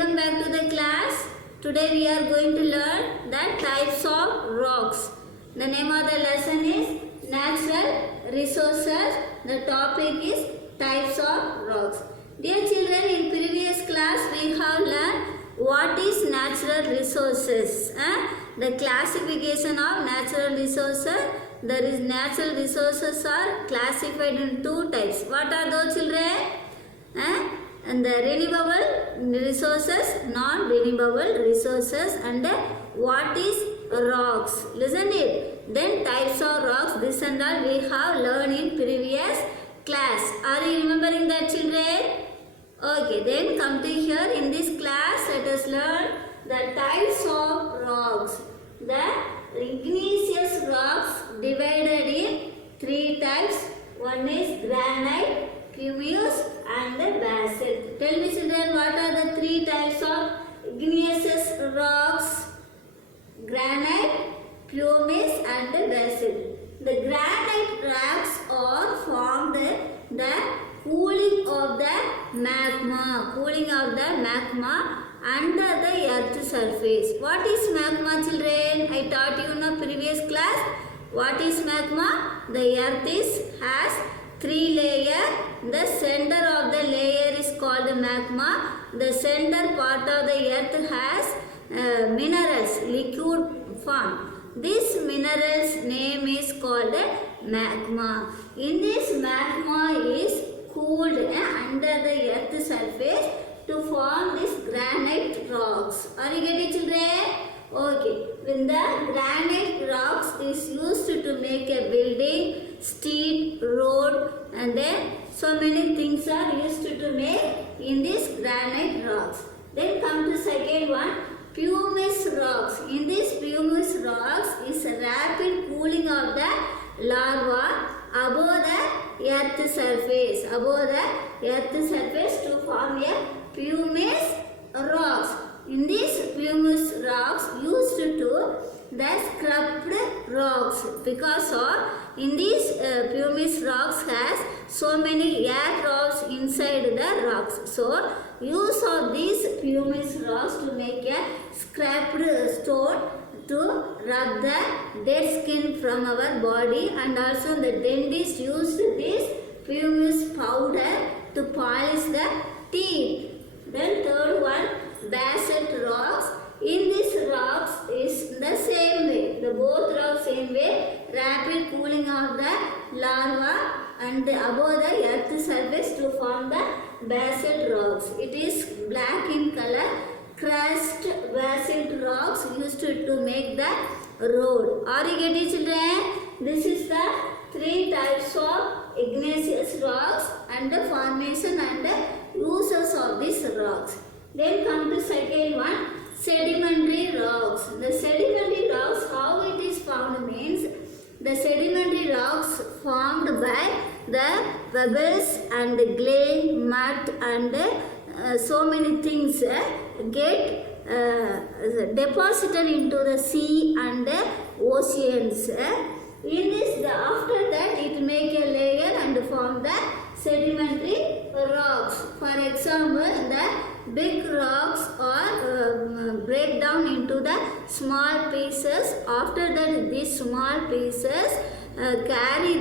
welcome back to the class. Today we are going to learn the types of rocks. The name of the lesson is natural resources. The topic is types of rocks. Dear children, in previous class we have learned what is natural resources. The classification of natural resources. There is natural resources are classified in two types. What are those, children? And the renewable resources, non-renewable resources, and what is rocks. Listen it. Then types of rocks, this and all we have learned in previous class. Are you remembering that, children? Okay, then come to here. In this class, let us learn the types of rocks. The igneous rocks divided in three types. One is granite, pumice and basalt. Tell me, children, what are the three types of igneous rocks? Granite, pumice and basalt. The granite rocks are formed the cooling of the magma. Cooling of the magma under the earth surface. What is magma, children? I taught you in a previous class. What is magma? The earth has three layers. The center of the layer is called magma. The center part of the earth has minerals, liquid form. This minerals name is called magma. In this magma is cooled under the earth surface to form these granite rocks. Are you getting, children? Okay. When the granite rocks is used to make a building, street, road, and then so many things are used to make in these granite rocks. Then come to second one, pumice rocks. In this pumice rocks is rapid cooling of the lava above the earth surface. Above the earth surface to form a pumice rocks. In these pumice rocks used to the scrubbed rocks, because of in these pumice rocks has so many air drops inside the rocks. So use of these pumice rocks to make a scraped stone to rub the dead skin from our body, and also the dentist used this pumice powder to polish the teeth. Then third one, basalt rocks. In these rocks is the same way. The both rocks same way. Rapid cooling of the lava and above the earth surface to form the basalt rocks. It is black in color. Crushed basalt rocks used to make the road. Are you getting, children? This is the three types of igneous rocks and the formation and the uses of these rocks. Then come to second one, sedimentary rocks. The sedimentary rocks, how it is formed means, the sedimentary rocks formed by the pebbles and clay, mud and so many things get deposited into the sea and oceans. In this, after that it make a layer and form the sedimentary rocks. For example, the big rocks are break down into the small pieces. After that, these small pieces carry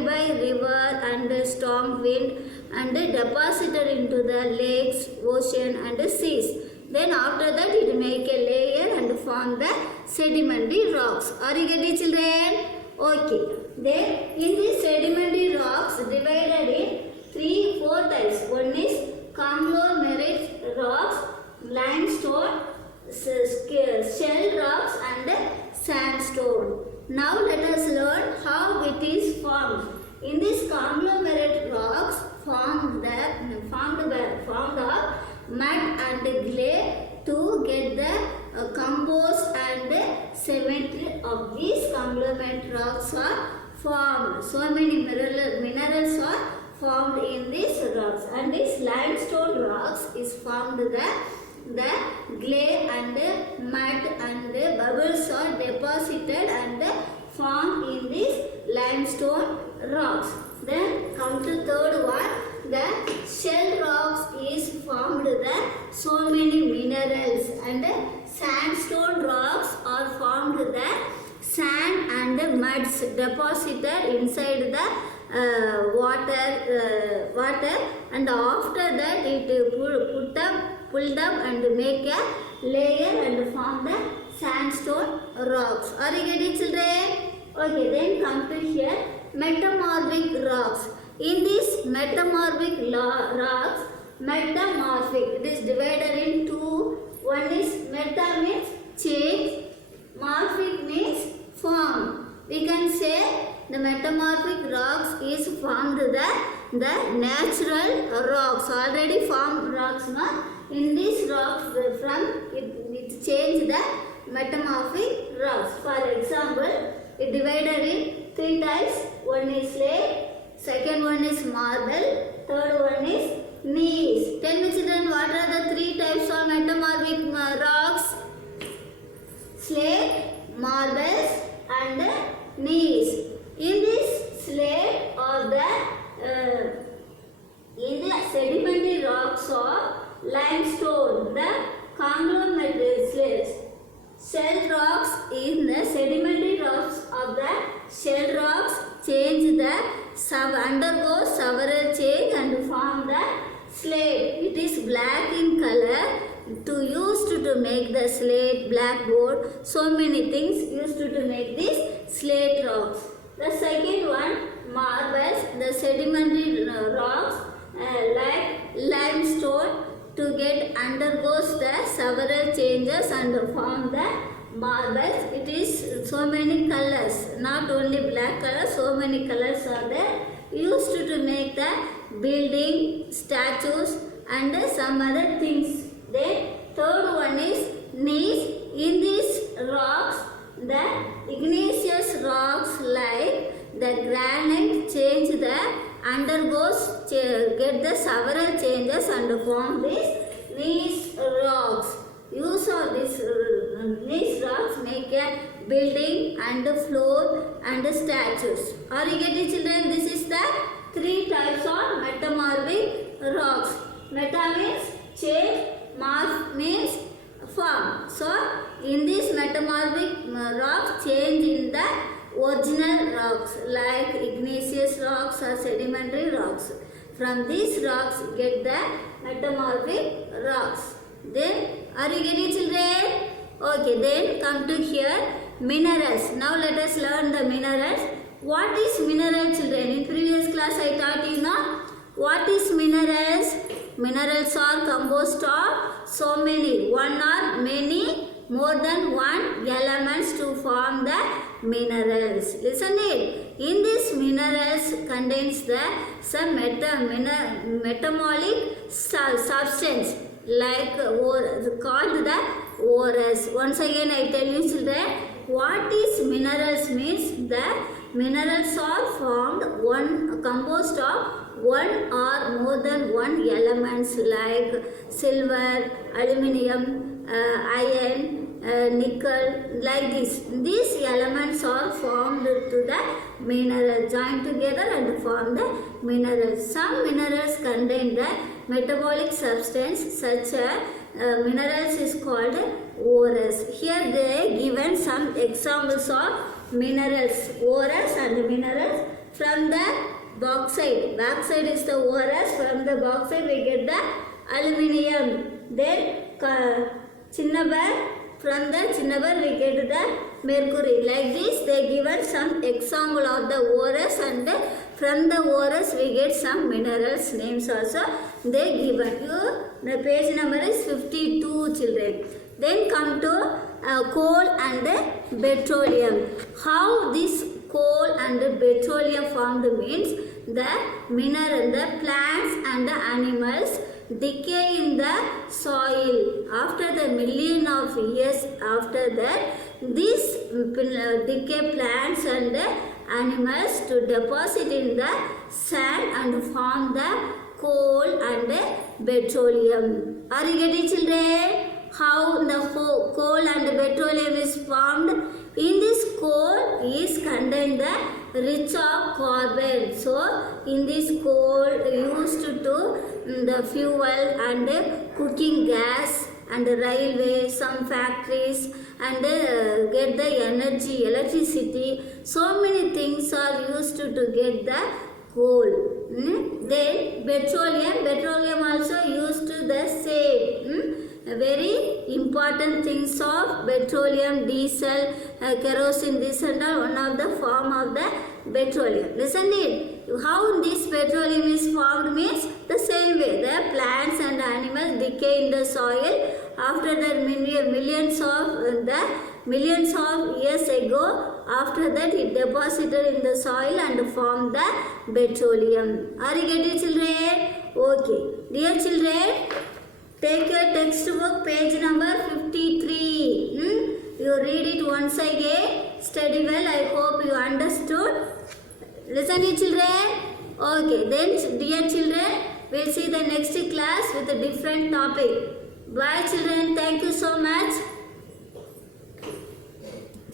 by river and storm wind and deposited into the lakes, ocean and seas. Then after that it make a layer and form the sedimentary rocks. Are you getting, children? Okay. Then in these sedimentary rocks divided in 4 types. One is conglomerate rocks, limestone, shell rocks and sandstone. Now let us learn how it is formed. In this conglomerate rocks formed of mud and clay to get the compost and cement of these conglomerate rocks are formed. So many minerals are formed in these rocks, and these limestone rocks is formed the clay and mud and bubbles are deposited and formed in these limestone rocks. Then come to third one, the shell rocks is formed the so many minerals and sandstone rocks are formed the sand and muds deposited inside the water and after that it pulled up and make a layer and form the sandstone rocks. Are you getting, children? Okay, then come to here metamorphic rocks. In this metamorphic rocks, it is divided in two. One is meta means change, morphic means form. We can say the metamorphic rocks is formed the natural rocks, already formed rocks. No? In these rocks, it change the metamorphic rocks. For example, it divided in three types. One is slate, second one is marble, third one is gneiss. Tell me, children, what are the three types of metamorphic rocks? Slate, marbles and gneiss. In this slate or in the sedimentary rocks of limestone, the conglomerate slates. Shell rocks, in the sedimentary rocks of the shell rocks change undergo several change and form the slate. It is black in color, used to make the slate, blackboard, so many things used to make these slate rocks. The second one, marbles, the sedimentary rocks like limestone to get undergoes the several changes and form the marbles. It is so many colors, not only black color, so many colors are there, used to make the building, statues and some other things. Then third one is gneiss. In these rocks, the igneous rocks like the granite change undergoes get the several changes and form these rocks. Use of these rocks make a building and floor and statues. Are you getting, children? This is the three types of metamorphic rocks. Meta means change, morph means form. So in this metamorphic rocks change in the original rocks like igneous rocks or sedimentary rocks. From these rocks get the metamorphic rocks. Then are you getting, children? Okay, then come to here minerals. Now let us learn the minerals. What is mineral, children? In previous class I taught you now. What is minerals? Minerals are composed of so many, one or many, more than one elements to form the minerals. Listen it. In this minerals contains some metamorphic substance like called the ores. Once again I tell you, children, what is minerals means the minerals are composed of one or more than one elements like silver, aluminium, iron, nickel, like this. These elements are formed to the mineral, joined together and form the minerals. Some minerals contain the metabolic substance, such minerals is called ores. Here they given some examples of minerals, ores and minerals. From the bauxite, bauxite is the ores. From the bauxite we get the aluminium. Then cinnabar, from the cinnabar we get the mercury. Like this they given some example of the ores, and from the ores we get some minerals names also they given you. The page number is 52, children. Then come to coal and petroleum. How this coal and petroleum formed means the mineral, the plants and the animals decay in the soil. After the million of years after that, these decay plants and animals to deposit in the sand and form the coal and petroleum. Are you getting, children? How the coal and petroleum is formed? In this coal is contained the rich of carbon. So in this coal used to the fuel and cooking gas and railway, some factories, and get the energy, electricity. So many things are used to get the coal. Then petroleum also used to the same. Very important things of petroleum, diesel, kerosene, this and all one of the form of the petroleum. Listen it. How this petroleum is formed means the same way the plants and animals decay in the soil. After the millions of years ago, after that it deposited in the soil and formed the petroleum. Are you getting, children? Okay. Dear children, take your textbook page number 53. You read it once again. Study well. I hope you understood. Listen it, children. Okay. Then, dear children, we'll see the next class with a different topic. Bye, children. Thank you so